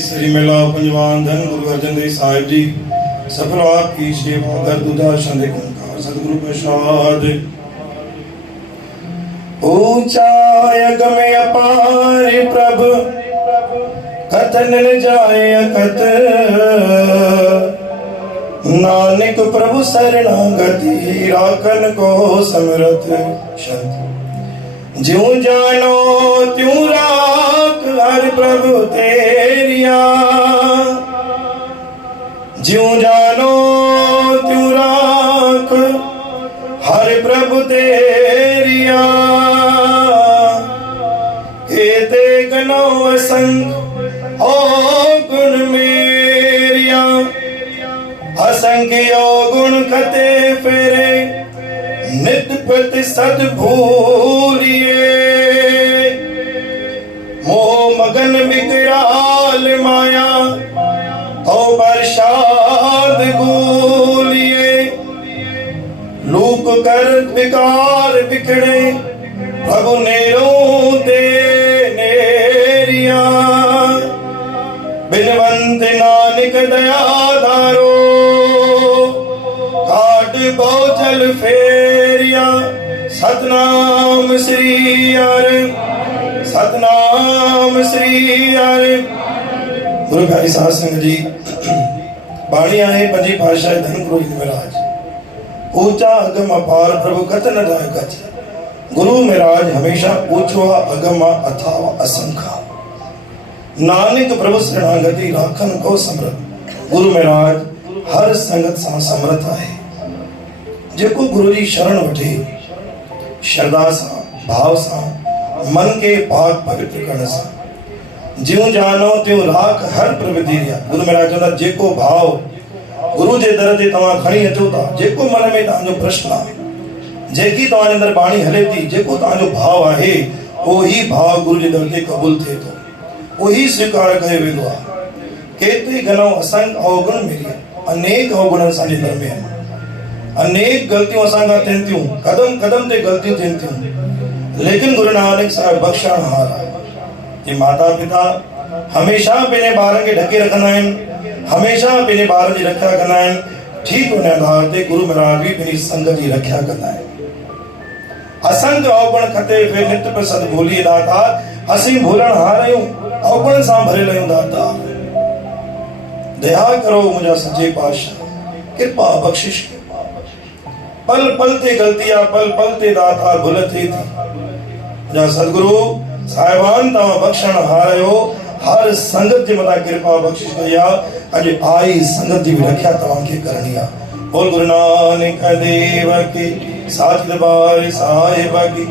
श्री मेला पंजवान धन गुरु अर्जन देव साहिब जी सफल आप की सेवा कर दूधा संदेह सतगुरु प्रसाद ऊंचा अगम अपार प्रभ कथन न जाए अकत नानक प्रभु शरणागति राखन को समरथ शंत ज्यों जानो त्यों राख हर प्रभु तेरिया ज्यों जानो त्यों राख हर प्रभु तेरिया केते गनो असंग ओ गुण मेरिया असंख्यो गुण कते फेरे नित प्रति सद भूलिए मोह मगन विकराल माया तो प्रसाद भूलिए लूक कर विकार बिखड़े प्रभु नेरो दे नेरिया बिनवंत नानक दया धारो काट बोझल फेरिया सतनाम श्री हरि सतनाम श्री हरि। गुरु भाई साध संगत जी बाणी आहे पंजी भाषा धन गुरु जी महाराज ऊंचा अगम अपार प्रभु कथन जाय कछ गुरु महाराज हमेशा ऊंचो अगम अथाव असंखा नानक प्रभु शरणागति राखन को समर्थ गुरु महाराज हर संगत सां समर्थ आहे जेको गुरु जी शरण वठे श्रद्धा सां भाव सां मन के पाक पवित्र करण सां ज्यों जानो त्यों राख हर प्रभु तेरिया गुरु महाराज चवंदा जेको भाव गुरु जे दर ते तव्हां खणी अचो था जेको मन में तव्हांजो प्रश्न आहे जेकी तव्हांजे अंदरि बाणी हले थी जेको तव्हांजो भाव आहे उहो भाव गुरु जे दर ते क़बूल थिए थो उहो स्वीकार कयो वेंदो आहे केतिरी घणो असंग अवगुण मेरिया अनेक अवगुण असांजे दर में आहिनि अनेक ग़लतियूं असां खां थियनि थियूं कदम कदम ते ग़लतियूं थियनि थियूं लेकिन गुरु नानक साहिब बख़्शणहार आहे जे माता पिता हमेशा पंहिंजे ॿारनि खे ढके रखंदा आहिनि हमेशा पंहिंजे ॿार जी रक्षा कंदा आहिनि ठीक उन आधार ते गुरु महाराज बि पंहिंजी संग जी रक्षा कंदा आहिनि असंख्य अवगुण खते फिर नित्य प्रसद भूलिए दाता असीं भूलणहार आहियूं अवगुण सां भरियल आहियूं दाता दया करो मुंहिंजा सचे पातशाह कृपा बख़्शिश पल पल ते गलती आहे पल पल ते दाता भुल थिए थी मुंहिंजा सतगुरु साहिबान तव्हां बख़्शणहार आहियो हर संगत जे मथां कृपा बख़्शिश कई आहे अॼु आई संगत जी बि रक्षा तव्हांखे करणी आहे बोल गुरु नानक देव की साच दरबार साहिब की।